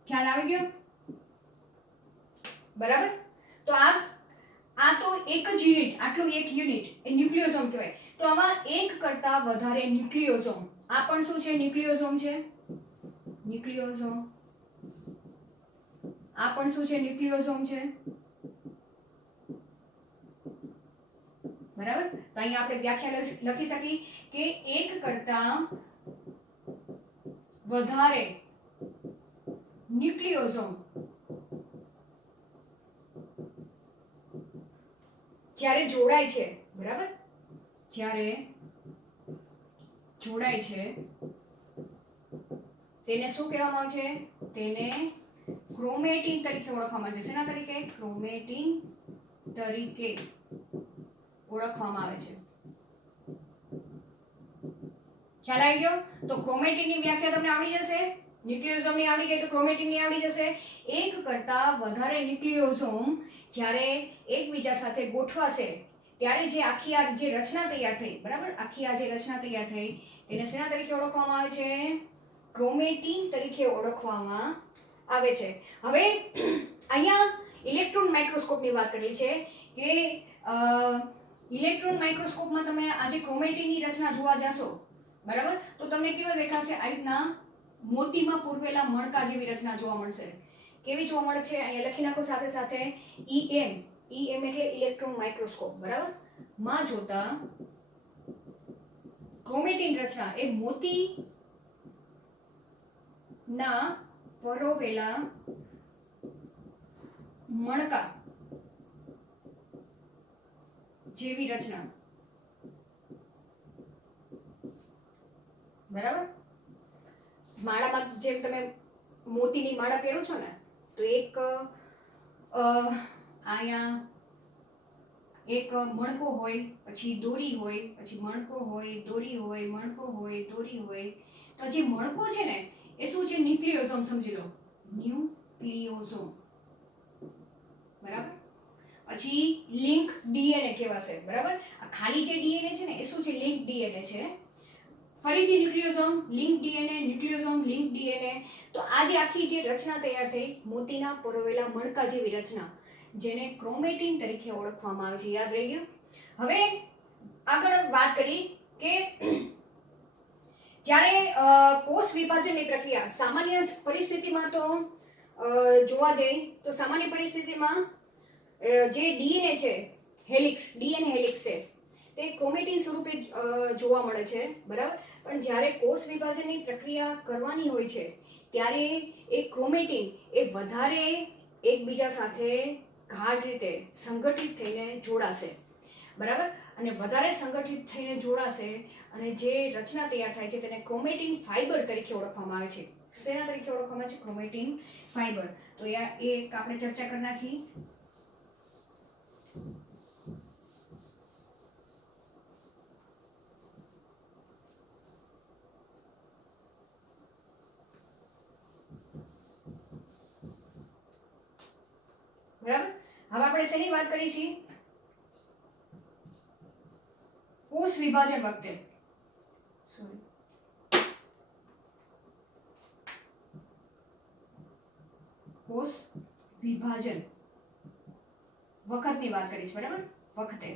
ખ્યાલ આવી ગયો, બરાબર. તો આ તો એક જ યુનિટ, આટલું એક યુનિટ એ ન્યુક્લિયોસોમ કહેવાય. તો આમાં એક કરતા વધારે ન્યુક્લિયોસોમ, આ પણ શું છે, ન્યુક્લિયોસોમ છે, ન્યુક્લિયોસોમ. આ પણ શું છે, ન્યુક્લિયોસોમ છે, બરાબર. તો અહીંયા આપણે વ્યાખ્યા લખી શકીએ કે એક કરતા વધારે ન્યુક્લિયોસોમ જ્યારે જોડાય છે, બરાબર, જ્યારે જોડાય છે તેને શું કહેવામાં આવે છે, તેને ક્રોમેટીન તરીકે ઓળખવામાં આવે છે. શેના તરીકે? ક્રોમેટીન તરીકે ઓળખવામાં આવે છે. ખ્યાલ આવી ગયો? તો ક્રોમેટીનની વ્યાખ્યા તમને આવડી જશે. ન્યુક્લિયોસોમની આવડી ગઈ તો ક્રોમેટીનની આવડી જશે. એક કરતા વધારે ન્યુક્લિયોસોમ જ્યારે એકબીજા સાથે ગોઠવાશે ત્યારે જે આખી આ જે રચના તૈયાર થઈ, બરાબર, આખી આ જે રચના તૈયાર થઈ તેને શેના તરીકે ઓળખવામાં આવે છે? ક્રોમેટીન તરીકે ઓળખવામાં આવે છે. હવે અહીંયા ઇલેક્ટ્રોન માઇક્રોસ્કોપની વાત કરી છે કે ઇલેક્ટ્રોન માઇક્રોસ્કોપમાં તમે આજે ક્રોમેટીનની રચના જોવા જશો, બરાબર, તો તમને કેવો દેખાશે? આ રીતના મોતીમાં પૂરવેલા મણકા જેવી રચના જોવા મળશે. કેવી જોવા મળે છે? અહીંયા લખી નાખો સાથે સાથે EM એટલે ઇલેક્ટ્રોન માઇક્રોસ્કોપ, બરાબર, માં જોતા ક્રોમેટીન રચના એ મોતી ના પરોવેલા મણકા જેવી રચના, બરાબર. માળામાં જેમ તમે મોતીની માળા પહેરો છો ને, તો એક અહીંયા એક મણકો હોય, પછી દોરી હોય, પછી મણકો હોય, દોરી હોય, મણકો હોય, દોરી હોય. તો જે મણકો છે ને એ શું છે? ન્યુક્લિયોસોમ સમજી લો, ન્યુક્લિયોસોમ, બરાબર. પછી લિંક ડીએનએ કહેવાશે, બરાબર. આ ખાલી જે ડીએનએ છે ને એ શું છે? લિંક ડીએનએ છે. ફરીથી nucleosome, link DNA, nucleosome, link DNA. તો આ જે આખી જે રચના તૈયાર થઈ મોતીના પરોવેલા મણકા જેવી રચના, જેને ક્રોમેટીન તરીકે ઓળખવામાં આવે છે. યાદ રહી ગયું? હવે આગળ વાત કરી કે જ્યારે કોષ વિભાજનની પ્રક્રિયા સામાન્ય પરિસ્થિતિમાં તો જોવા જઈએ તો સામાન્ય પરિસ્થિતિમાં જે ડીએનએ છે, હેલિક્સ, ડીએનએ હેલિક્સ છે, તે ક્રોમેટીન સ્વરૂપે જોવા મળે છે, બરાબર. પણ જ્યારે કોષ વિભાજનની પ્રક્રિયા કરવાની હોય છે ત્યારે એ ક્રોમેટીન એ વધારે એકબીજા સાથે ગાઢ રીતે સંગઠિત થઈને જોડાશે, બરાબર. અને વધારે સંગઠિત થઈને જોડાશે અને જે રચના તૈયાર થાય છે તેને ક્રોમેટીન ફાઇબર તરીકે ઓળખવામાં આવે છે. શેના તરીકે ઓળખવામાં આવે છે? Chromatin fibre. તો એ આપણે ચર્ચા કરી નાખી. બરાબર. હવે આપણે શેની વાત કરી છીએ? કોષ વિભાજન વખતે કોષ વિભાજન વખતની વાત કરીશ, બરાબર, વખતે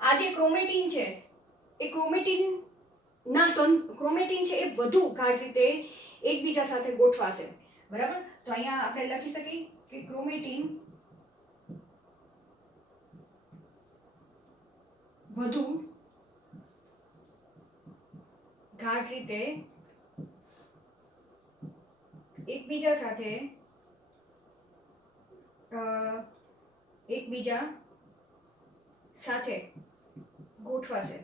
આ જે ક્રોમેટીન છે એ ક્રોમેટીન છે એ વધુ ગાઢ રીતે એકબીજા સાથે ગોઠવાશે, બરાબર. તો અહીંયા આપણે લખી શકીએ કે ક્રોમેટીન વધુ ગાઢ રીતે એકબીજા સાથે ગોઠવાશે,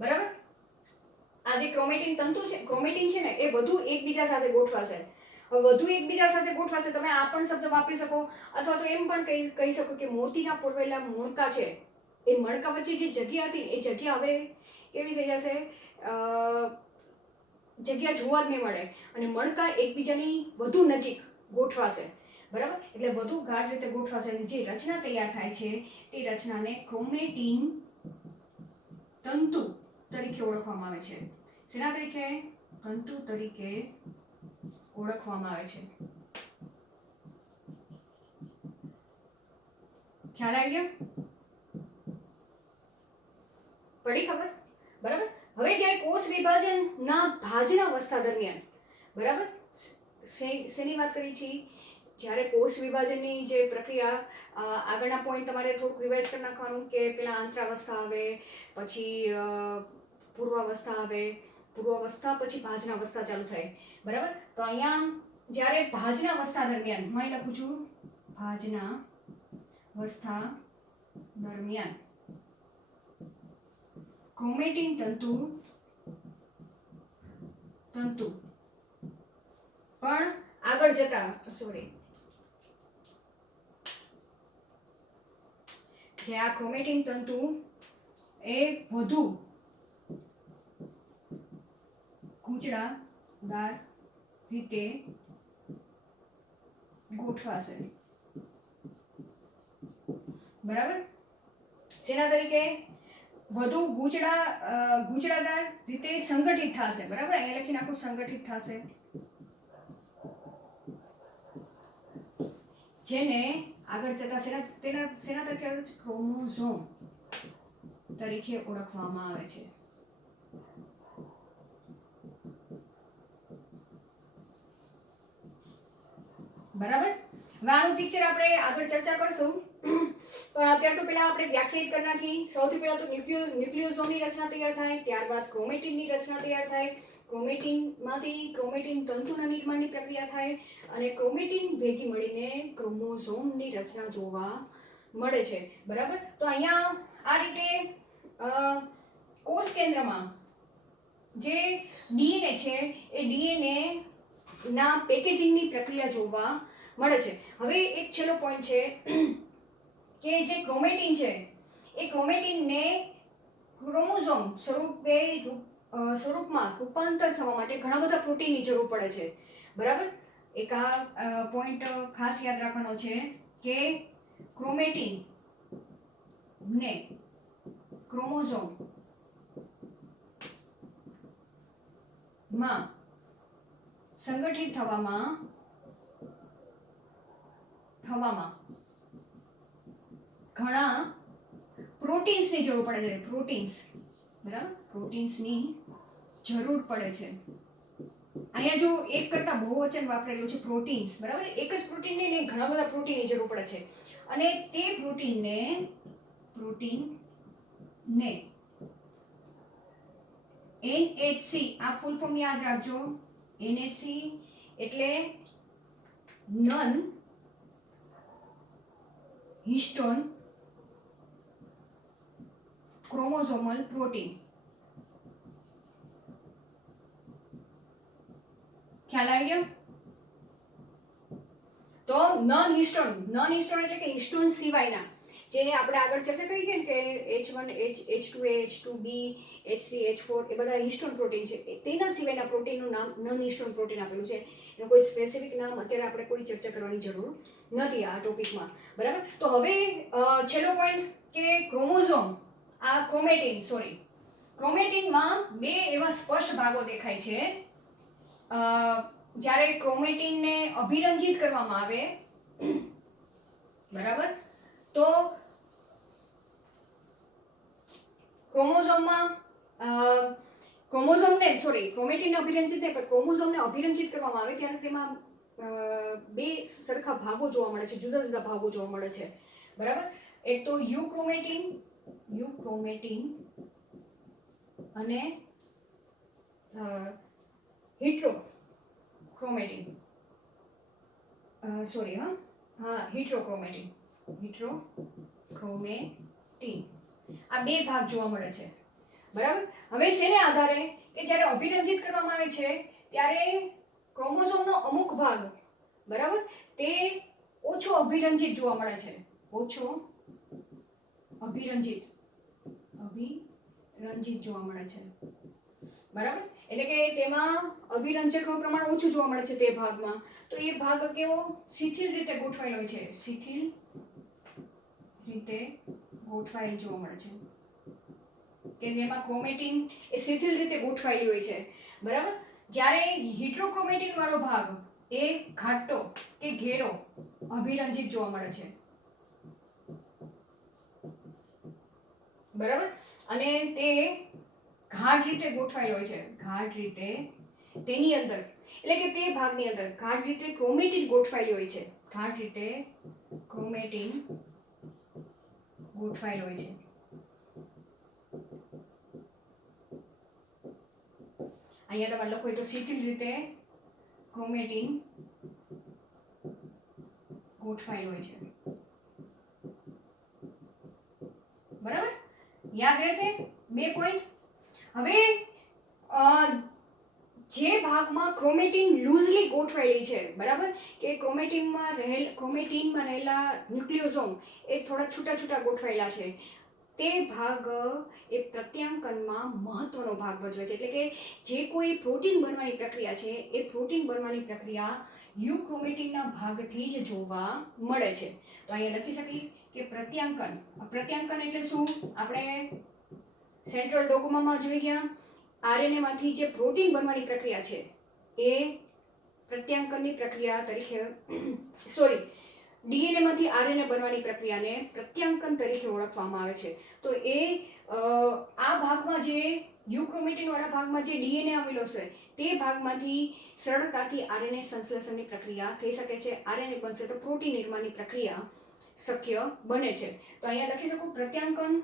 બરાબર. આ જે ક્રોમેટીન તંતુ છે, ક્રોમેટીન છે ને, એ વધુ એકબીજા સાથે ગોઠવાશે. હવે વધુ એકબીજા સાથે ગોઠવાશે, તમે આ પણ શબ્દ વાપરી શકો, અથવા તો એમ પણ કહી શકો કે મોતીના પૂરવેલા મણકા છે, એ મણકા વચ્ચે જે જગ્યા હતી એ જગ્યા હવે કેવી થઈ જશે, જગ્યા જોવા જ નહીં મળે અને મણકા એકબીજાની વધુ નજીક ગોઠવાશે, બરાબર. એટલે વધુ ગાઢ રીતે ગોઠવાશે અને જે રચના તૈયાર થાય છે તે રચનાને ક્રોમેટીન તંતુ તરીકે ઓળખવામાં આવે છે. શેના તરીકે? તંતુ તરીકે ઓળખવામાં આવે છે. ખ્યાલ આવી ગયો? પડી ખબર? બરાબર. હવે જ્યારે કોષ વિભાજનના ભાજના અવસ્થા દરમિયાન, બરાબર, શેની વાત કરી છે? જ્યારે કોષ વિભાજનની જે પ્રક્રિયા, આગળના પોઈન્ટ તમારે થોડુંક રિવાઇઝ કરી નાખવાનું કે પેલા આંતરાવસ્થા આવે, પછી પૂર્વાવસ્થા આવે, પૂર્વાવસ્થા પછી ભાજના અવસ્થા ચાલુ થાય, બરાબર. તો અહીંયા જ્યારે ભાજના અવસ્થા દરમિયાન, હું અહીં લખું છું ભાજના અવસ્થા દરમિયાન ક્રોમેટીન તંતુ પણ આગળ જતા, જે આ ક્રોમેટીન તંતુ એ વધુ ગૂંચળાદાર રીતે ગોઠવાશે, બરાબર. શેના તરીકે? વધુ ગૂંચળાદાર રીતે સંગઠિત થશે, બરાબર. અહીંયા લખી નાખું, સંગઠિત થશે, જેને આગળ જતા શેના તરીકે ક્રોમોઝોમ તરીકે ઓળખવામાં આવે છે. બરાબર. હવે આનું પિક્ચર આપણે આગળ ચર્ચા કરશું, પણ અત્યારે તો પેલા આપણે વ્યાખ્યાયિત કરી નાખી. સૌથી પહેલા તો ન્યુક્લિયોસોમની રચના તૈયાર થાય, ત્યારબાદ ક્રોમેટીનની રચના તૈયાર થાય, ક્રોમેટીનમાંથી ક્રોમેટીન તંતુના નિર્માણની પ્રક્રિયા થાય અને ક્રોમેટીન ભેગી મળીને ક્રોમોઝોમની રચના જોવા મળે છે, બરાબર. તો અહીંયા આ રીતે કોષ કેન્દ્રમાં જે ડીએનએ છે એ ડીએનએ ના પેકેજિંગની પ્રક્રિયા જોવા મળે છે. હવે એક છેલ્લો પોઈન્ટ છે કે જે ક્રોમેટીન છે એ ક્રોમેટીનને ક્રોમોઝોમ સ્વરૂપમાં રૂપાંતર થવા માટે ઘણા બધા પ્રોટીનની જરૂર પડે છે, બરાબર. એક આ પોઈન્ટ ખાસ યાદ રાખવાનો છે કે ક્રોમેટીનને ક્રોમોઝોમ માં સંગઠિત થવામાં ઘણા પ્રોટીન્સની જરૂર પડે છે, બરાબર. પ્રોટીન્સની જરૂર પડે છે. અહીંયા જો એક કરતા બહુવચન વાપરેલું છે પ્રોટીન્સ, બરાબર. એક જ પ્રોટીનને નહીં, ઘણા બધા પ્રોટીનની જરૂર પડે છે અને તે પ્રોટીનને NHC, આ ફૂલ ફોર્મ યાદ રાખજો. NHC એટલે નન હિસ્ટોન ક્રોમોઝોમલ પ્રોટીન. ખ્યાલ આવી ગયો? તો નન હિસ્ટોન એટલે કે હિસ્ટોન સિવાયના, જે આપણે આગળ ચર્ચા કરી કે H1, H2A, H2B, H3, H4 એ બધા હિસ્ટોન પ્રોટીન છે. તેના સિવાયના પ્રોટીનનું નામ નન હિસ્ટોન પ્રોટીન આપેલું છે. એનું કોઈ સ્પેસિફિક નામ અત્યારે આપણે કોઈ ચર્ચા કરવાની જરૂર નથી આ ટોપિકમાં, બરાબર. તો હવે છેલ્લો પોઈન્ટ કે ક્રોમોઝોમ, આ ક્રોમેટીનમાં બે એવા સ્પષ્ટ ભાગો દેખાય છે. જ્યારે ક્રોમેટિનને અભિરંજિત કરવામાં આવે, બરાબર, તો ક્રોમેટિનને અભિરંજિત નહીં પણ ક્રોમોઝોમને અભિરંજિત કરવામાં આવે ત્યારે તેમાં બે સરખા ભાગો જોવા મળે છે, જુદા જુદા ભાગો જોવા મળે છે, બરાબર. એક તો યુક્રોમેટિન અને હિટ્રોક્રોમેટિન, હિટ્રોક્રોમેટિન આ બે ભાગ જોવા મળે છે, બરાબર. હવે શેને આધારે કે જ્યારે અભિરંજિત કરવામાં આવે છે ત્યારે ક્રોમોઝોમનો અમુક ભાગ, બરાબર, તે ઓછો અભિરંજિત જોવા મળે છે, ઓછો અભિરંજિત જોવા મળે છે, બરાબર. એટલે કે તેમાં અભિરંજકનું પ્રમાણ ઓછું જોવા મળે છે તે ભાગમાં. તો એ ભાગ કેવો શિથિલ રીતે ગોઠવાયેલો હોય છે, શિથિલ રીતે ગોઠવાયેલ જોવા મળે છે, કે જેમાં ક્રોમેટિન એ શિથિલ રીતે ગોઠવાયેલી હોય છે, બરાબર. જ્યારે હિટ્રોક્રોમેટિન વાળો ભાગ એ ઘાટો કે ઘેરો અભિરંજિત જોવા મળે છે, બરાબર. અને તે ગાઢ રીતે ગોઠવાયેલો હોય છે, ગાઢ રીતે તેની અંદર, એટલે કે તે ભાગની અંદર ગાઢ રીતે ક્રોમેટિન ગોઠવાયેલી હોય છે, ગાઢ રીતે ક્રોમેટિન ગોઠવાયેલો હોય છે. અહીંયા તમારે લખો તો શિથિલ રીતે ક્રોમેટિન ગોઠવાયેલો હોય છે, બરાબર. યાદ રહેશે બે પોઈન્ટ. હવે જે ભાગમાં ક્રોમેટિન લૂઝલી ગોઠવાયેલી છે, બરાબર, કે ક્રોમેટિનમાં રહેલા ન્યુક્લિયોસોમ એ થોડા છૂટા છૂટા ગોઠવાયેલા છે, તે ભાગ એ પ્રત્યાંકનમાં મહત્વનો ભાગ ભજવે છે. એટલે કે જે કોઈ પ્રોટીન બનવાની પ્રક્રિયા છે એ પ્રોટીન બનવાની પ્રક્રિયા યુક્રોમેટિનના ભાગથી જ જોવા મળે છે. તો અહીંયા લખી શકીએ કે પ્રત્યાંકન એટલે શું? આપણે સેન્ટ્રલ ડોગમામાં જોઈ ગયા, આરએનએ માંથી જે પ્રોટીન બનવાની પ્રક્રિયા છે એ પ્રત્યાંકનની પ્રક્રિયા તરીકે ડીએનએ માંથી આરએનએ બનવાની પ્રક્રિયાને પ્રત્યાંકન તરીકે ઓળખવામાં આવે છે. તો એ આ ભાગમાં જે યુક્રોમેટિન વાળા ભાગમાં જે ડીએનએ આવેલો છે તે ભાગમાંથી સરળતાથી આરએનએ સંશ્લેષણની પ્રક્રિયા થઈ શકે છે. આરએનએ બનશે તો પ્રોટીન નિર્માણની પ્રક્રિયા શક્ય બને છે. તો અહીંયા લખી શકું પ્રત્યાંકન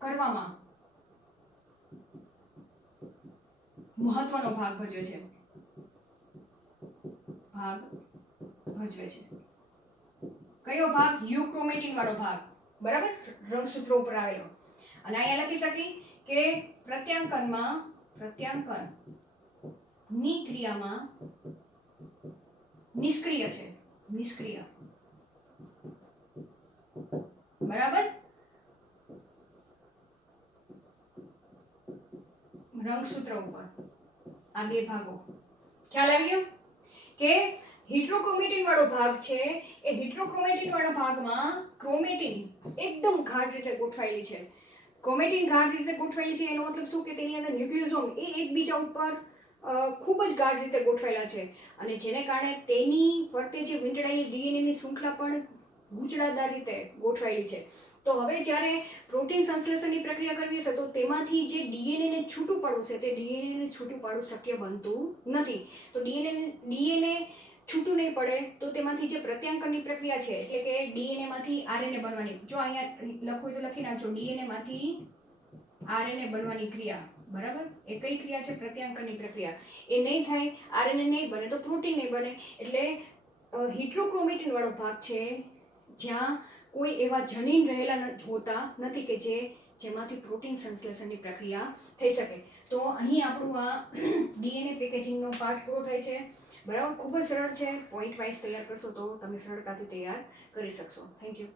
કરવામાં મહત્વનો ભાગ ભજવે છે, કયો ભાગ? યુક્રોમેટિન વાળો ભાગ, બરાબર, રંગસૂત્રો ઉપર આવેલો. અને અહીંયા લખી શકી કે પ્રત્યાંકનની ક્રિયામાં નિષ્ક્રિય છે, બરાબર. રંગસૂત્ર ઉપર આ બે ભાગો ખ્યાલ આવી ગયો કે હિટ્રોક્રોમેટિન વાળો ભાગ છે એ હિટ્રોક્રોમેટિન વાળા ભાગમાં ક્રોમેટિન એકદમ ગાઢ રીતે ગોઠવાયેલી છે. ક્રોમેટિન ગાઢ રીતે ગોઠવાયેલી છે એનો મતલબ શું કે તેની અંદર ન્યુક્લિયોસોમ એ એકબીજા ઉપર ખૂબ જ ગાઢ રીતે ગોઠવાયેલા છે અને જેને કારણે તેની ફરતે જે વીંટળાયેલી ડીએનએની શૃંખલા પણ ગૂંચળાદાર રીતે ગોઠવાયેલી છે. તો હવે જ્યારે પ્રોટીન સંશ્લેષણની પ્રક્રિયા કરવી છે તો તેમાંથી જે ડીએનએને છૂટું પાડવું છે તે ડીએનએને છૂટું પાડવું શક્ય બનતું નથી. તો ડીએનએ છૂટું નહીં પડે તો તેમાંથી જે પ્રત્યાંકનની પ્રક્રિયા છે એટલે કે ડીએનએ માંથી આરએનએ બનવાની, જો અહીંયા લખવું તો લખી નાખજો, ડીએનએ માંથી આરએનએ બનવાની ક્રિયા, બરાબર, એ કઈ ક્રિયા છે? પ્રત્યાંકનની પ્રક્રિયા. એ નહીં થાય, આરએનએ નહીં બને તો પ્રોટીન નહીં બને. એટલે હિટ્રોક્રોમેટિન વાળો ભાગ છે જ્યાં કોઈ એવા જનીન રહેલા હોતા નથી કે જેમાંથી પ્રોટીન સંશ્લેષણની પ્રક્રિયા થઈ શકે. તો અહીં આપણું આ ડીએનએ પેકેજિંગનો પાર્ટ પૂરો થાય છે, બરાબર. ખૂબ જ સરળ છે, પોઈન્ટ વાઇઝ તૈયાર કરશો તો તમે સરળતાથી તૈયાર કરી શકશો. Thank you.